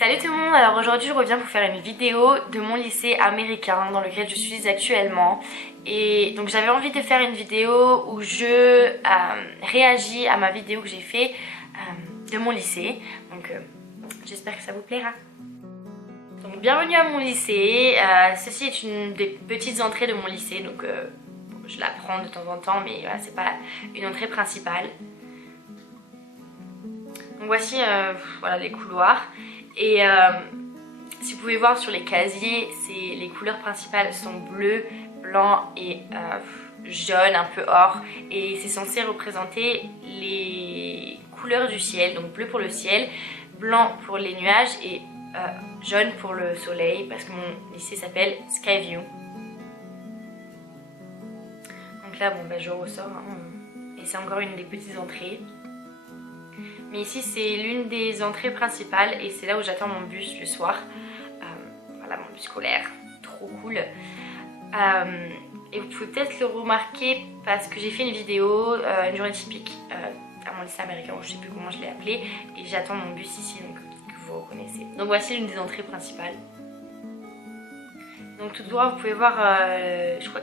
Salut tout le monde, alors aujourd'hui je reviens pour faire une vidéo de mon lycée américain dans lequel je suis actuellement. Et donc j'avais envie de faire une vidéo où je réagis à ma vidéo que j'ai fait de mon lycée. Donc j'espère que ça vous plaira. Donc bienvenue à mon lycée, ceci est une des petites entrées de mon lycée, donc je la prends de temps en temps mais voilà, c'est pas une entrée principale. Donc voici voilà, les couloirs. Et si vous pouvez voir sur les casiers, les couleurs principales sont bleu, blanc et jaune, un peu or. Et c'est censé représenter les couleurs du ciel. Donc bleu pour le ciel, blanc pour les nuages et jaune pour le soleil. Parce que mon lycée s'appelle Skyview. Donc là, bon, bah, je ressors. Hein, et c'est encore une des petites entrées. Mais ici c'est l'une des entrées principales et c'est là où j'attends mon bus le soir. Voilà, mon bus scolaire, trop cool. Et vous pouvez peut-être le remarquer parce que j'ai fait une vidéo, une journée typique à mon lycée américain, ou je sais plus comment je l'ai appelé. Et j'attends mon bus ici, donc que vous reconnaissez. Donc voici l'une des entrées principales. Donc tout droit vous pouvez voir, je crois,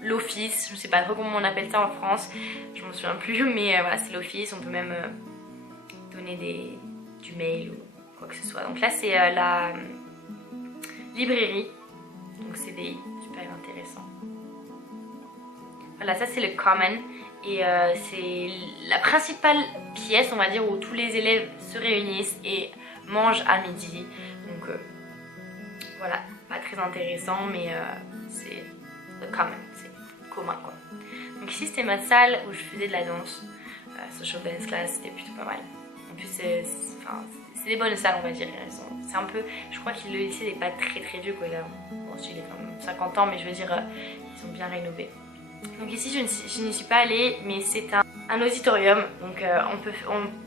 l'office. Je sais pas trop comment on appelle ça en France, je m'en souviens plus, mais voilà, c'est l'office. On peut même donner du mail ou quoi que ce soit. Donc là c'est la librairie, donc CDI, super intéressant. Voilà, ça c'est le common et c'est la principale pièce, on va dire, où tous les élèves se réunissent et mangent à midi. Donc voilà, pas très intéressant, mais c'est le common, c'est commun quoi. Donc ici c'était ma salle où je faisais de la danse, social dance class, c'était plutôt pas mal. En plus c'est des bonnes salles, on va dire. C'est un peu, je crois que le lycée n'est pas très vieux quoi. Là, bon, il est quand même 50 ans, mais je veux dire ils ont bien rénové. Donc ici je n'y suis pas allée, mais c'est un auditorium. Donc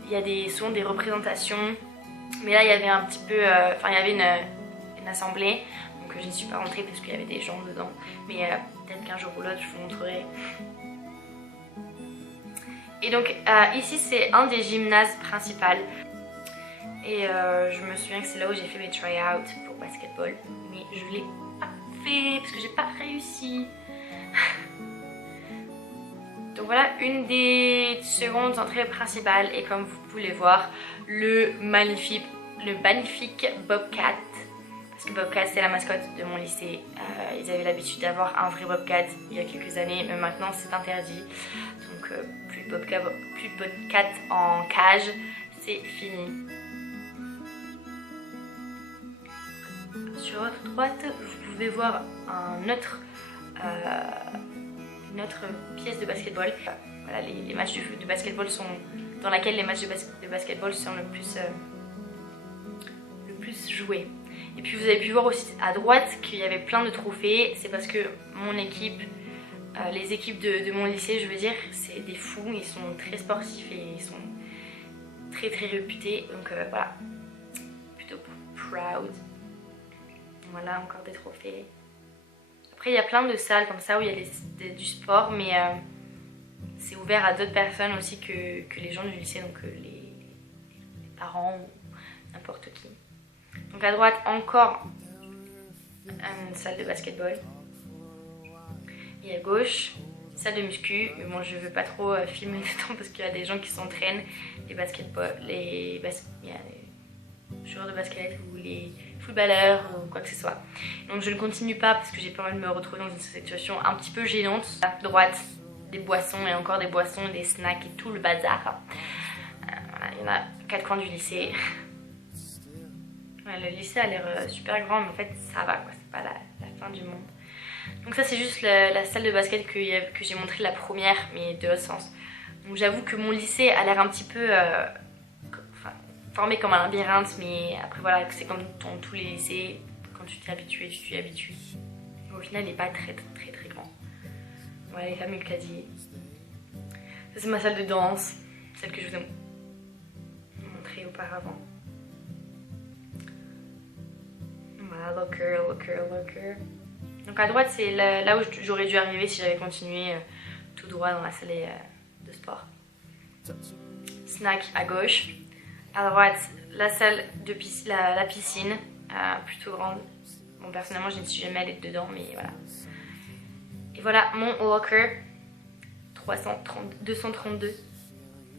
il y a souvent des représentations, mais là il y avait un petit peu, il y avait une assemblée. Donc je n'y suis pas rentrée parce qu'il y avait des gens dedans. Mais peut-être qu'un jour ou l'autre je vous montrerai. Et donc ici c'est un des gymnases principaux. Et je me souviens que c'est là où j'ai fait mes try-out pour basketball. Mais je ne l'ai pas fait parce que j'ai pas réussi. Donc voilà une des secondes entrées principales. Et comme vous pouvez voir, le magnifique Bobcat. Parce que Bobcat c'est la mascotte de mon lycée. Ils avaient l'habitude d'avoir un vrai Bobcat il y a quelques années, mais maintenant c'est interdit. Donc plus de Bobcat en cage, c'est fini. Sur votre droite, vous pouvez voir une autre pièce de basketball. Voilà, les matchs de basketball sont dans laquelle les matchs de basketball sont le plus joués. Et puis vous avez pu voir aussi à droite qu'il y avait plein de trophées. C'est parce que mon équipe, les équipes de mon lycée, je veux dire, c'est des fous. Ils sont très sportifs et ils sont très réputés. Donc voilà, plutôt proud. Voilà, encore des trophées. Après il y a plein de salles comme ça où il y a du sport, mais c'est ouvert à d'autres personnes aussi que les gens du lycée, donc les parents ou n'importe qui. Donc à droite encore une salle de basketball. Et à gauche, salle de muscu. Mais bon, je veux pas trop filmer dedans parce qu'il y a des gens qui s'entraînent, il y a les joueurs de basket ou les footballeurs ou quoi que ce soit. Donc je ne continue pas parce que j'ai pas envie de me retrouver dans une situation un petit peu gênante. À droite, des boissons et encore des boissons, des snacks et tout le bazar. Voilà, il y en a 4 coins du lycée. Ouais, le lycée a l'air super grand, mais en fait ça va quoi, c'est pas la fin du monde. Donc ça c'est juste la salle de basket que j'ai montré la première, mais de l'autre sens. Donc j'avoue que mon lycée a l'air un petit peu formé comme un labyrinthe, mais après voilà, c'est comme dans tous les lycées, quand tu t'y habitues, tu t'y habitues. Au final il n'est pas très grand. Voilà les fameux casiers. Ça c'est ma salle de danse, celle que je vous ai montrée auparavant. Voilà, locker. Donc à droite c'est là où j'aurais dû arriver si j'avais continué tout droit dans la salle de sport. Snack à gauche. À droite, la salle de la piscine, plutôt grande. Bon, personnellement, je ne suis jamais allée dedans, mais voilà. Et voilà mon locker 232.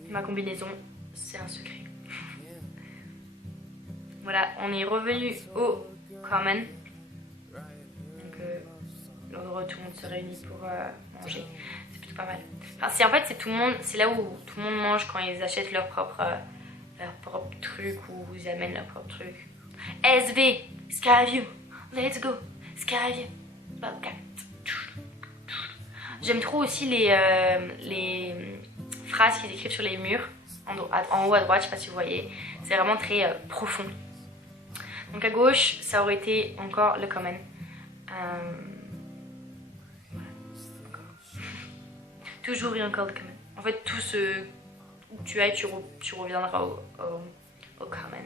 Ma combinaison, c'est un secret. Voilà, on est revenu au Common. Donc, l'endroit où tout le monde se réunit pour manger. C'est plutôt pas mal. Enfin, en fait, c'est tout le monde, c'est là où tout le monde mange quand ils achètent leur propre truc ou ils amènent leur propre truc. SV, Skyview, let's go, Skyview. Ok. J'aime trop aussi les phrases qu'ils écrivent sur les murs, en haut à droite, je sais pas si vous voyez. C'est vraiment très profond. Donc à gauche, ça aurait été encore le Common. Voilà. Toujours et encore le Common. En fait, tout ce où tu ailles, tu reviendras au Common.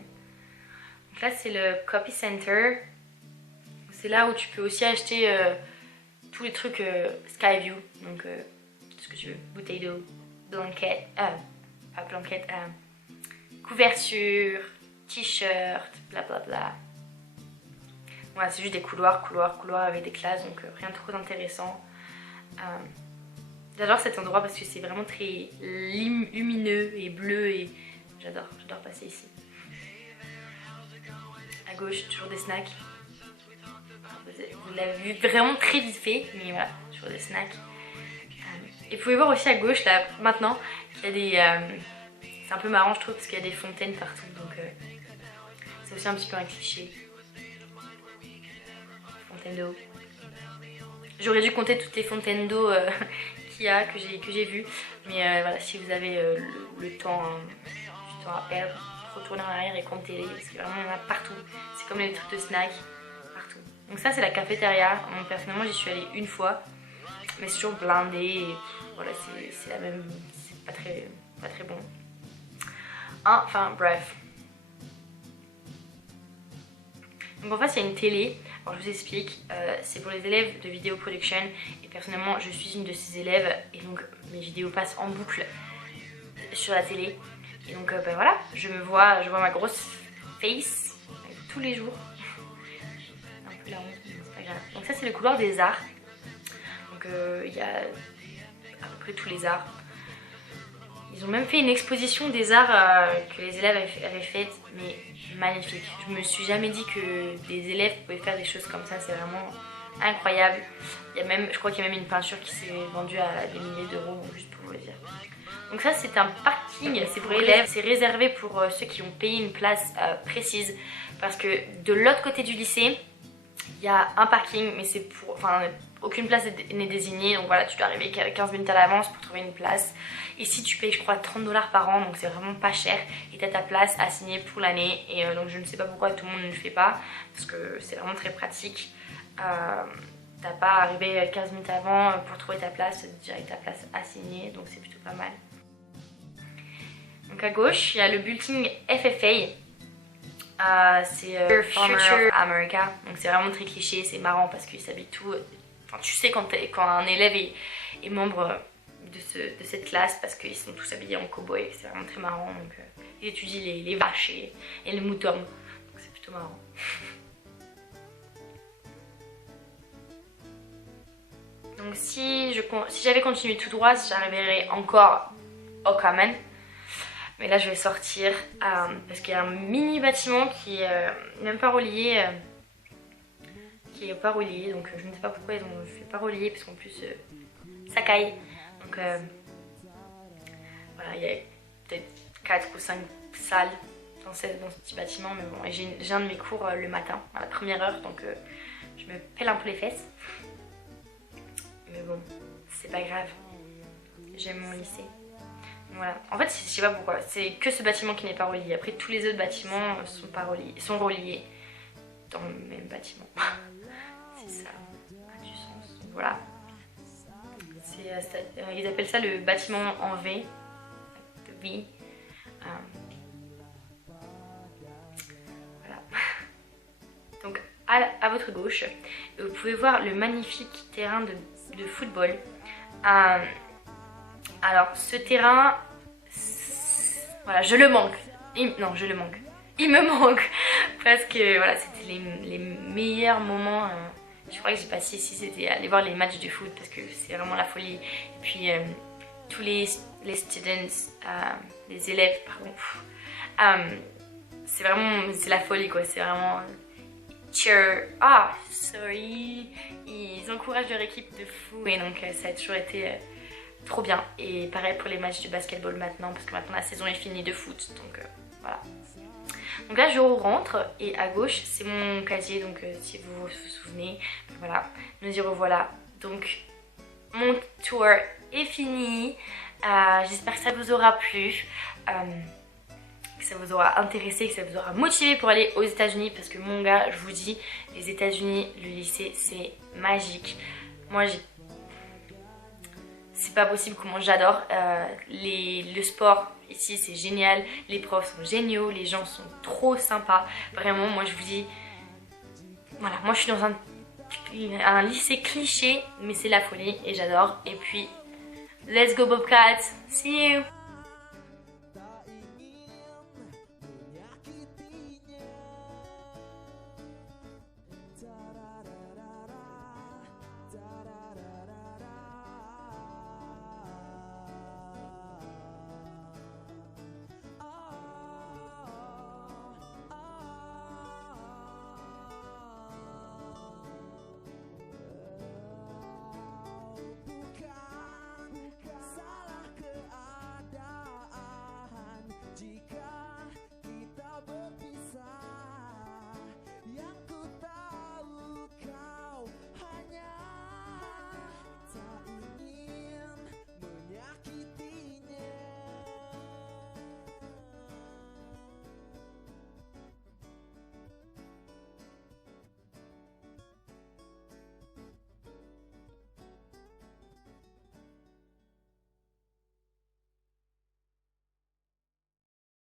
Donc là, c'est le Copy Center. C'est là où tu peux aussi acheter tous les trucs Skyview. Donc, tout ce que tu veux. Bouteille d'eau, blanquette, pas blanquette, couverture, t-shirt, blablabla. Voilà, c'est juste des couloirs avec des classes, donc rien de trop intéressant. J'adore cet endroit parce que c'est vraiment très lumineux et bleu et j'adore passer ici. À gauche, toujours des snacks. Vous l'avez vu vraiment très vite fait, mais voilà, toujours des snacks. Et vous pouvez voir aussi à gauche, là, maintenant, qu'il y a des... c'est un peu marrant, je trouve, parce qu'il y a des fontaines partout, donc c'est aussi un petit peu un cliché. Fontaine d'eau. J'aurais dû compter toutes les fontaines d'eau qu'il y a, que j'ai vues, mais voilà, si vous avez le temps à perdre, retournez en arrière et comptez-les, parce que vraiment, il y en a partout. C'est comme les trucs de snack, partout. Donc ça, c'est la cafétéria. Personnellement, j'y suis allée une fois, mais c'est toujours blindé, et voilà, c'est la même, c'est pas très bon. Enfin, bref. Donc en fait, il y a une télé. Alors je vous explique, c'est pour les élèves de vidéo production et personnellement je suis une de ces élèves et donc mes vidéos passent en boucle sur la télé et donc ben voilà, je vois ma grosse face tous les jours. Un peu la honte, mais c'est pas grave. Donc ça c'est le couloir des arts, donc il y a à peu près tous les arts. Ils ont même fait une exposition des arts que les élèves avaient faites, mais magnifique. Je me suis jamais dit que des élèves pouvaient faire des choses comme ça, c'est vraiment incroyable. Il y a même, je crois qu'il y a même une peinture qui s'est vendue à des milliers d'euros, juste pour vous le dire. Donc ça c'est un parking, c'est pour élèves, c'est réservé pour ceux qui ont payé une place précise, parce que de l'autre côté du lycée, il y a un parking, mais c'est pour, enfin, aucune place n'est désignée, donc voilà, tu dois arriver 15 minutes à l'avance pour trouver une place. Ici tu payes je crois 30 $ par an, donc c'est vraiment pas cher et tu as ta place assignée pour l'année et donc je ne sais pas pourquoi tout le monde ne le fait pas, parce que c'est vraiment très pratique. T'as pas à arriver 15 minutes avant pour trouver ta place, direct ta place assignée, donc c'est plutôt pas mal. Donc à gauche il y a le building FFA. C'est Future America, donc c'est vraiment très cliché, c'est marrant parce qu'ils s'habillent tout. Enfin, tu sais quand un élève est membre de cette classe parce qu'ils sont tous habillés en cow-boy, c'est vraiment très marrant. Donc ils étudient les vaches et les moutons, donc c'est plutôt marrant. Donc si j'avais continué tout droit, j'arriverais encore au Common. Mais là je vais sortir parce qu'il y a un mini bâtiment qui est même pas relié. Qui est pas relié, donc je ne sais pas pourquoi ils ont fait pas relier parce qu'en plus ça caille. Donc voilà, il y a peut-être 4 ou 5 salles dans ce petit bâtiment, mais bon, et j'ai un de mes cours le matin à la première heure, donc je me pèle un peu les fesses. Mais bon, c'est pas grave, j'aime mon lycée. Voilà. En fait, je sais pas pourquoi, c'est que ce bâtiment qui n'est pas relié. Après, tous les autres bâtiments sont reliés dans le même bâtiment. Si ça a du sens. Donc, voilà. Ils appellent ça le bâtiment en V. V. Voilà. Donc, à votre gauche, vous pouvez voir le magnifique terrain de football. Alors, ce terrain, voilà, je le manque. Non, je le manque. Il me manque parce que voilà, c'était les meilleurs moments. Je crois que j'ai passé ici, c'était aller voir les matchs de foot parce que c'est vraiment la folie. Et puis tous les students, les élèves, pardon, c'est vraiment, c'est la folie quoi, c'est vraiment cheer, sorry, ils encouragent leur équipe de fou et donc ça a toujours été trop bien. Et pareil pour les matchs de basketball maintenant parce que maintenant la saison est finie de foot, donc voilà. Donc là je rentre et à gauche c'est mon casier, donc si vous vous souvenez, voilà, nous y revoilà. Donc mon tour est fini, j'espère que ça vous aura plu, que ça vous aura intéressé, que ça vous aura motivé pour aller aux États-Unis parce que mon gars, je vous dis, les États-Unis, le lycée c'est magique. Moi c'est pas possible comment j'adore. Le sport ici c'est génial, les profs sont géniaux, les gens sont trop sympas. Vraiment, moi je vous dis, voilà, moi je suis dans un lycée cliché, mais c'est la folie et j'adore. Et puis, let's go Bobcats, see you!